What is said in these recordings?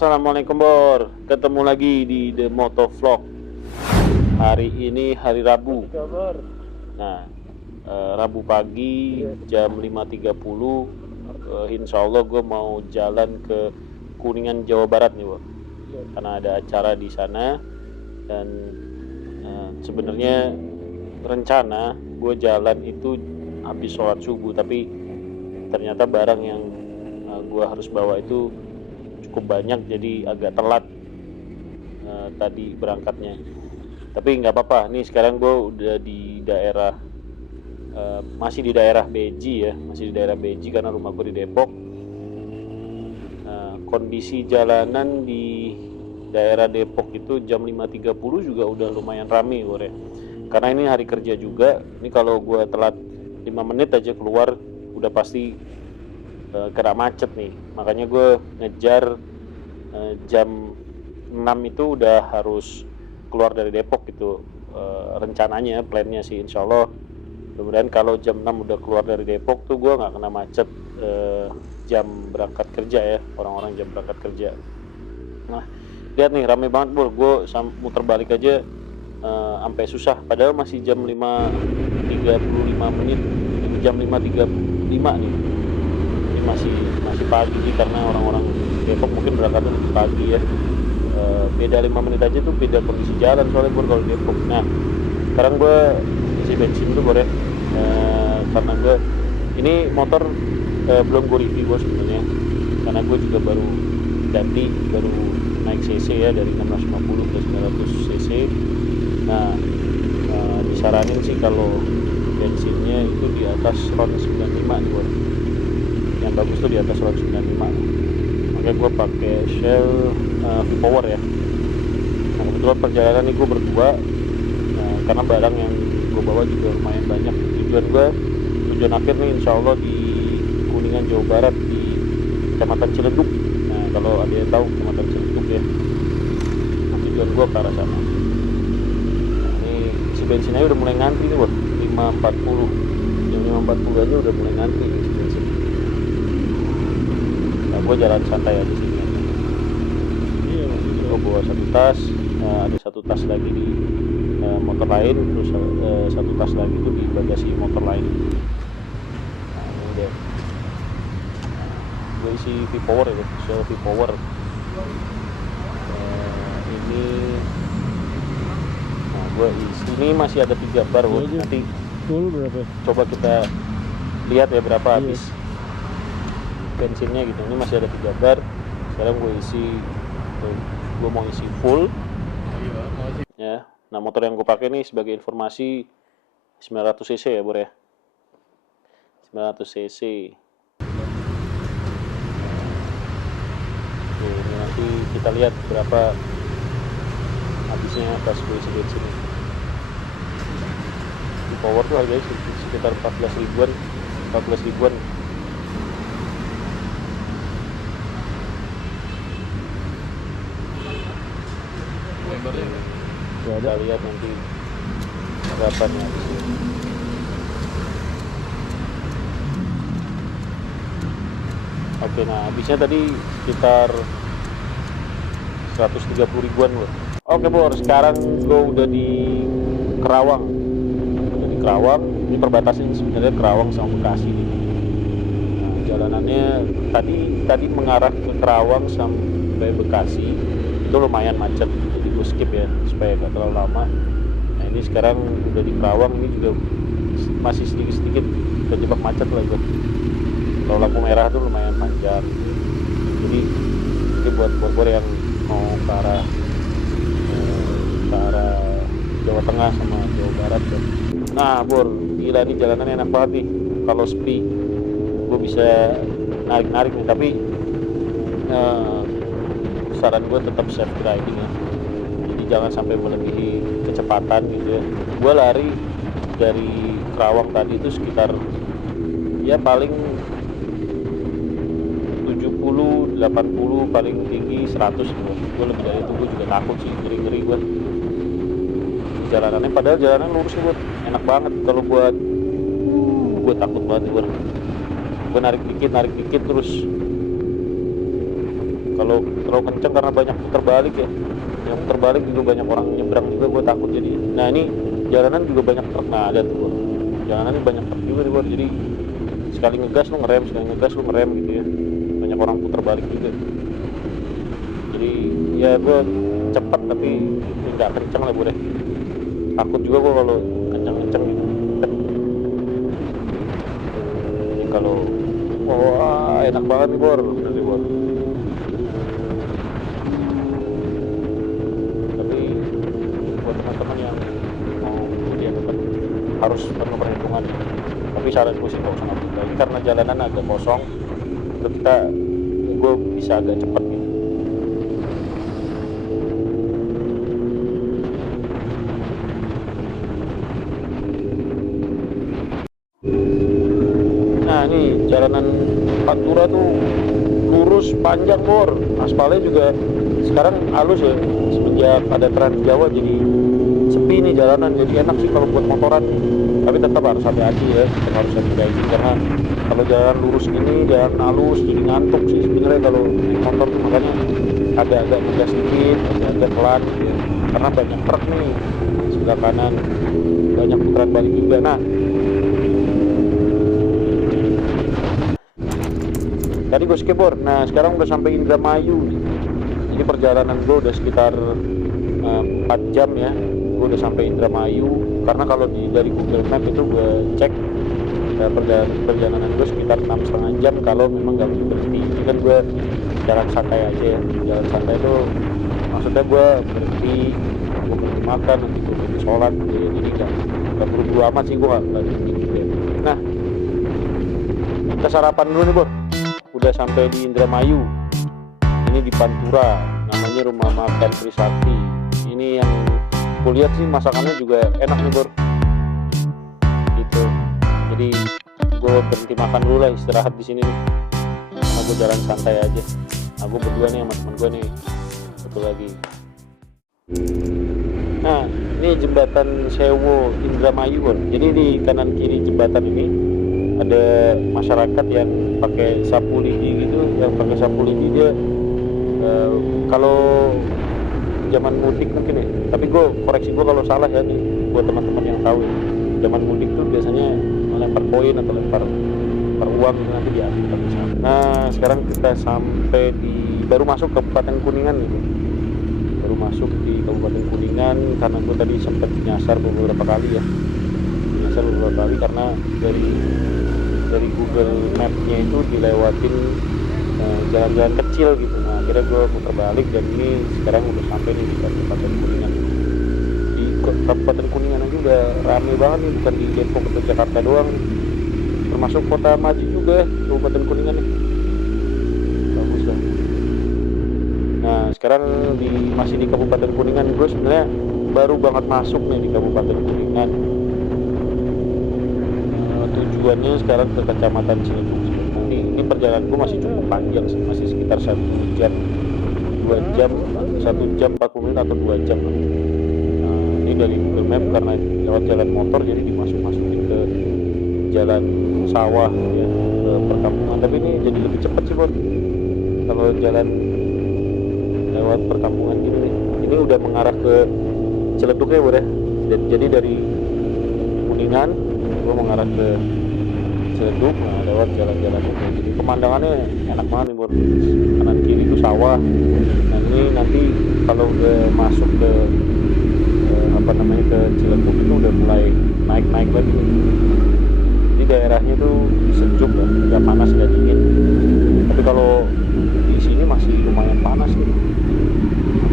Assalamualaikum Bor, ketemu lagi di The Moto Vlog. Hari ini hari Rabu. Nah, Rabu pagi jam 5.30, insya Allah gue mau jalan ke Kuningan, Jawa Barat nih Bor. Karena ada acara di sana dan sebenarnya rencana gue jalan itu habis sholat subuh, tapi ternyata barang yang gue harus bawa itu cukup banyak, jadi agak telat tadi berangkatnya. Tapi nggak apa-apa, nih sekarang gue udah di daerah masih di daerah Beji ya, masih di daerah Beji karena rumah gue di Depok. Kondisi jalanan di daerah Depok itu jam 5.30 juga udah lumayan rame gue ya. Karena ini hari kerja juga, ini kalau gue telat 5 menit aja keluar udah pasti kena macet nih. Makanya gue ngejar jam 6 itu udah harus keluar dari Depok gitu. Rencananya, plannya sih insya Allah. Kemudian kalau jam 6 udah keluar dari Depok tuh gue nggak kena macet jam berangkat kerja ya, orang-orang jam berangkat kerja. Nah, lihat nih rame banget Bro, gue muter balik aja sampai susah, padahal masih jam 5.35 menit, jam 5.35 nih. Ini masih pagi sih, karena orang-orang Depok mungkin berangkatnya lebih pagi ya. Beda 5 menit aja tuh beda kondisi jalan soalnya Bor kalau Depok. Nah, sekarang gue isi bensin tuh Bor ya, karena gue ini motor belum gue review Bor sebenarnya, karena gue juga baru ganti, baru naik cc ya dari 650 ke 900 cc. Nah, disaranin sih kalau bensinnya itu di atas RON 95 nih Bor. Yang bagus tuh di atas RON 95. Makanya gue pakai Shell V-Power ya. Nah, kebetulan perjalanan ini gue berdua, karena barang yang gue bawa juga lumayan banyak. Tujuan akhir nih insya Allah di Kuningan, Jawa Barat, di Kecamatan Ciledug. Nah, kalau ada yang tahu Kecamatan Ciledug ya, nah, tujuan gue ke arah sana. Nah, ini isi bensinnya udah mulai ngantri nih Bor, 5.40. Jam 5.40 aja udah mulai ngantri isi bensin. Nah, gue jalan santai aja sini. Gue bawa satu tas, ada satu tas lagi di motor lain, terus satu tas lagi itu di bagasi motor lain. Nah, ini deh. Gue isi V-Power ya, Shell V-Power. Ini, nah gue isi, ini masih ada 3 bar Bro. Nanti full berapa? Coba kita lihat ya berapa habis bensinnya gitu. Ini masih ada 3 bar. Sekarang gue isi, gue mau isi full ya. Nah, motor yang gue pakai nih sebagai informasi 900 cc ya Bro ya, 900 cc. Ini nanti kita lihat berapa habisnya pas gue isi bensin. Di power tuh harganya sekitar 14 ribuan. Kita lihat nanti berapa nih habisnya. Oke, nah habisnya tadi sekitar 130 ribuan Bro. Oke Bor, sekarang gue udah di Kerawang. Ini perbatasan sebenarnya Kerawang sama Bekasi nih. Nah, jalanannya tadi mengarah ke Kerawang sampai Bekasi itu lumayan macet, jadi gue skip ya supaya gak terlalu lama. Nah, ini sekarang udah di Kerawang, ini juga masih sedikit terjebak macet lah gue. Kalau lampu merah tuh lumayan panjang, jadi ini buat bor yang mau ke arah Jawa Tengah sama Jawa Barat ya. Nah Bor, gila nih jalanannya enak banget nih. Kalau sepi gue bisa narik nih, tapi saran gue tetap safe riding ya, jadi jangan sampai melebihi kecepatan gitu ya. Gue lari dari Kerawang tadi itu sekitar ya paling 70, 80, paling tinggi 100 gitu. Gue lebih dari itu gue juga takut sih, ngeri gue jalanannya, padahal jalanan lurus gue enak banget. Kalau gue takut banget gue narik dikit terus kalau terlalu kencang karena banyak putar balik ya. Yang putar balik juga banyak orang nyebrang juga, gue takut jadi. Nah ini jalanan juga banyak truk, nah ada tuh Bor. Jalanan ini banyak truk juga nih Bor, jadi sekali ngegas lu ngerem, sekali ngegas lu ngerem gitu ya. Banyak orang putar balik juga. Jadi ya gue cepat tapi nggak kencang lah Bor ya. Takut juga gue kalau kencang-kencang gitu. Jadi kalau wah enak banget nih Bor, bener nih Bor. Tapi buat teman-teman yang mau kuliah tetap harus penuh perhitungan. Tapi saran gue sih nggak usah ngambil lagi karena jalanan agak kosong, itu gue bisa agak cepat gitu. Nah ini jalanan Pantura tuh lurus panjang Bor, aspalnya juga sekarang halus ya, semenjak ada Trans Jawa jadi sepi nih jalanan, jadi enak sih kalau buat motoran. Tapi tetap harus hati-hati ya, tetap harus hati-hati karena kalau jalan lurus gini, jalan halus jadi ngantuk sih sebenarnya kalau naik motor tuh, makanya agak-agak ngegas sedikit, agak-agak pelan gitu ya. Karena banyak truk nih sebelah kanan, banyak putaran balik juga. Nah tadi gue skateboard, nah sekarang udah sampai Indramayu nih. Jadi perjalanan gue udah sekitar 4 jam ya, gue udah sampai Indramayu. Karena kalau dari Google Map itu gue cek perjalanan gue sekitar 6,5 jam kalau memang gak berhenti. Ini kan gue jalan santai aja ya, jalan santai itu maksudnya gue berhenti makan, nanti gue berhenti sholat gitu ya. Jadi gak buru-buru amat sih, gue gak berhenti gitu ya. Nah kita sarapan dulu nih Bor. Udah sampai di Indramayu, ini di Pantura, namanya Rumah Makan Trisakti. Ini yang kulihat sih masakannya juga enak nih Bor, gitu. Jadi gue berhenti makan dulu lah, istirahat di sini nih, karena gue jalan santai aja. Nah gue berdua nih sama temen gue nih, satu lagi. Nah ini jembatan Sewo Indramayu Bor. Jadi di kanan kiri jembatan ini ada masyarakat yang pakai sapu lidi gitu, yang pakai sapu lidi dia kalau zaman mudik mungkin ya, tapi gue koreksi gue kalau salah ya nih buat teman-teman yang tahu ya. Zaman mudik tuh biasanya melempar koin atau lempar uang gitu, nanti diambil. Nah sekarang kita sampai baru masuk Kabupaten Kuningan gitu, baru masuk di Kabupaten Kuningan karena gue tadi sempat nyasar beberapa kali ya, karena dari Google Map-nya itu dilewatin jalan-jalan kecil gitu. Nah akhirnya gue putar balik dan ini sekarang udah sampai nih di Kabupaten Kuningan. Di Kabupaten Kuningan aja udah rame banget nih, bukan di Depok atau Jakarta doang nih. Termasuk kota maju juga ya, Kabupaten Kuningan nih. Bagus lah. Nah sekarang masih di Kabupaten Kuningan, gue sebenarnya baru banget masuk nih di Kabupaten Kuningan. Tujuannya sekarang ke Kecamatan Ciledug. Ini perjalananku masih cukup panjang sih, masih sekitar 1 jam 2 jam 1 jam 40 menit atau 2 jam. Nah, ini dari Google Map karena lewat jalan motor jadi dimasukin ke jalan sawah ya, ke perkampungan. Tapi ini jadi lebih cepat sih Bor kalau jalan lewat perkampungan gini nih. Ini udah mengarah ke Ciledug ya Bor ya. Dan jadi dari Kuningan gue mengarah ke Ciledug, nah lewat jalan-jalan itu. Jadi pemandangannya enak banget nih Bor. Kanan kiri itu sawah. Nah ini nanti kalau udah masuk ke ke Ciledug itu udah mulai naik lagi nih. Jadi daerahnya tuh sejuk ya, nggak panas nggak dingin. Tapi kalau di sini masih lumayan panas nih.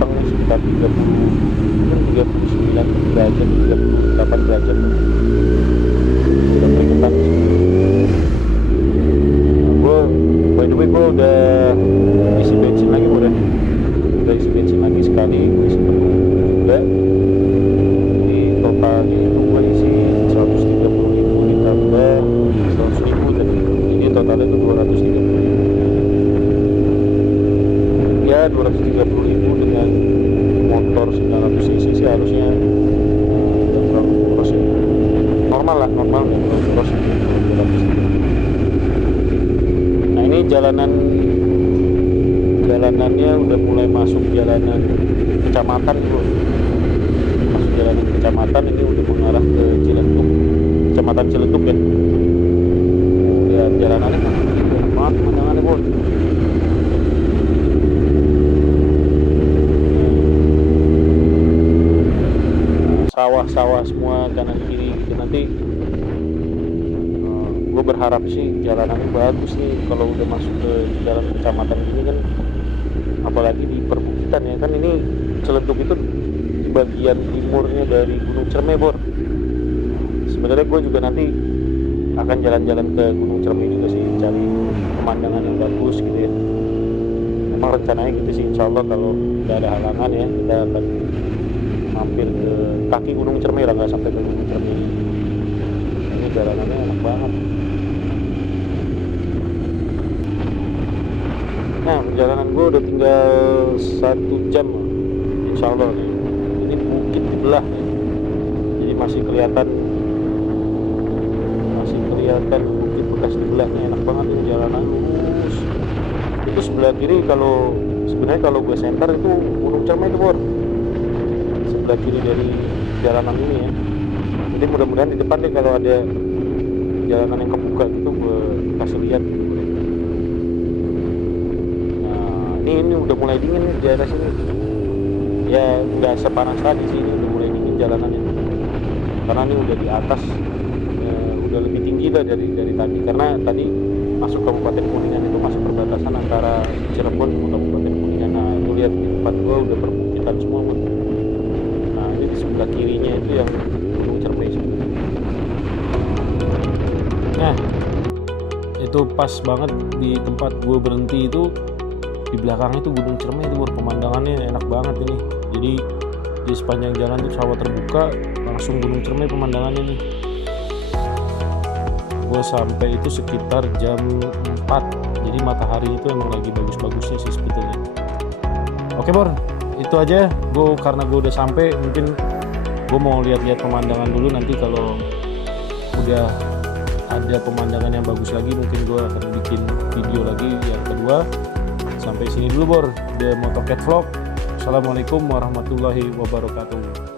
Tengah sekitar 39 derajat, 38 derajat. Udah keringetan. By the way gue udah isi bensin lagi sekali, gue isi penuh juga. Jadi totalnya itu gue isi 130.000 ditambah 100.000 tadi, jadi totalnya itu 230.000 ya. 230.000 dengan motor 900 cc sih harusnya kurang boros ya, normal dan kurang boros. Nah ini jalanan jalanannya udah mulai masuk jalanan kecamatan bro, masuk jalanan kecamatan, ini udah mengarah ke Ciletuk, kecamatan Ciletuk ya. Lihat jalanannya enak banget pemandangannya bro. Sawah-sawah semua kanan kiri gitu. Nanti gue berharap sih jalanannya bagus nih kalau udah masuk ke jalan kecamatan gini kan, apalagi di perbukitan ya kan. Ini Ciletuk itu di bagian timurnya dari Gunung Ciremai bor. Sebenarnya gue juga nanti akan jalan-jalan ke Gunung Ciremai juga sih, cari pemandangan yang bagus gitu ya. Memang rencananya gitu sih, insya Allah kalau nggak ada halangan ya kita akan mampir ke kaki Gunung Ciremai lah, nggak sampai ke Gunung Ciremai. Ini jalanannya enak banget. Nah, perjalanan gue udah tinggal 1 jam insya Allah nih. Ini bukit dibelah nih, jadi masih kelihatan bukit bekas dibelahnya. Enak banget ini jalanan lurus. Itu sebelah kiri, kalau sebenarnya kalau gue center itu Gunung Ciremai itu bor, sebelah kiri dari jalanan ini ya. Jadi mudah-mudahan di depan nih kalau ada jalanan yang kebuka gitu gue kasih lihat. Ini udah mulai dingin nih daerah sini ya, nggak sepanas tadi sih, ini udah mulai dingin jalanannya karena ini udah di atas ya, udah lebih tinggi lah dari tadi, karena tadi masuk Kabupaten Kuningan itu masuk perbatasan antara Cirebon sama Kabupaten Kuningan. Nah itu lihat di tempat gua udah perbukitan semua bro. Nah ini di sebelah kirinya itu yang Gunung Ciremai sebenarnya. Nah itu pas banget di tempat gua berhenti itu, di belakang itu Gunung Ciremai itu pemandangannya enak banget ini. Jadi di sepanjang jalan tuh sawah terbuka, langsung Gunung Ciremai pemandangannya nih. Gue sampai itu sekitar jam 4, jadi matahari itu emang lagi bagus-bagusnya sih sebetulnya. Oke Bor, itu aja. Karena gue udah sampai, mungkin gue mau lihat-lihat pemandangan dulu. Nanti kalau udah ada pemandangan yang bagus lagi, mungkin gue akan bikin video lagi yang kedua. Sampai sini dulu Bor, The Motocat Vlog. Assalamualaikum warahmatullahi wabarakatuh.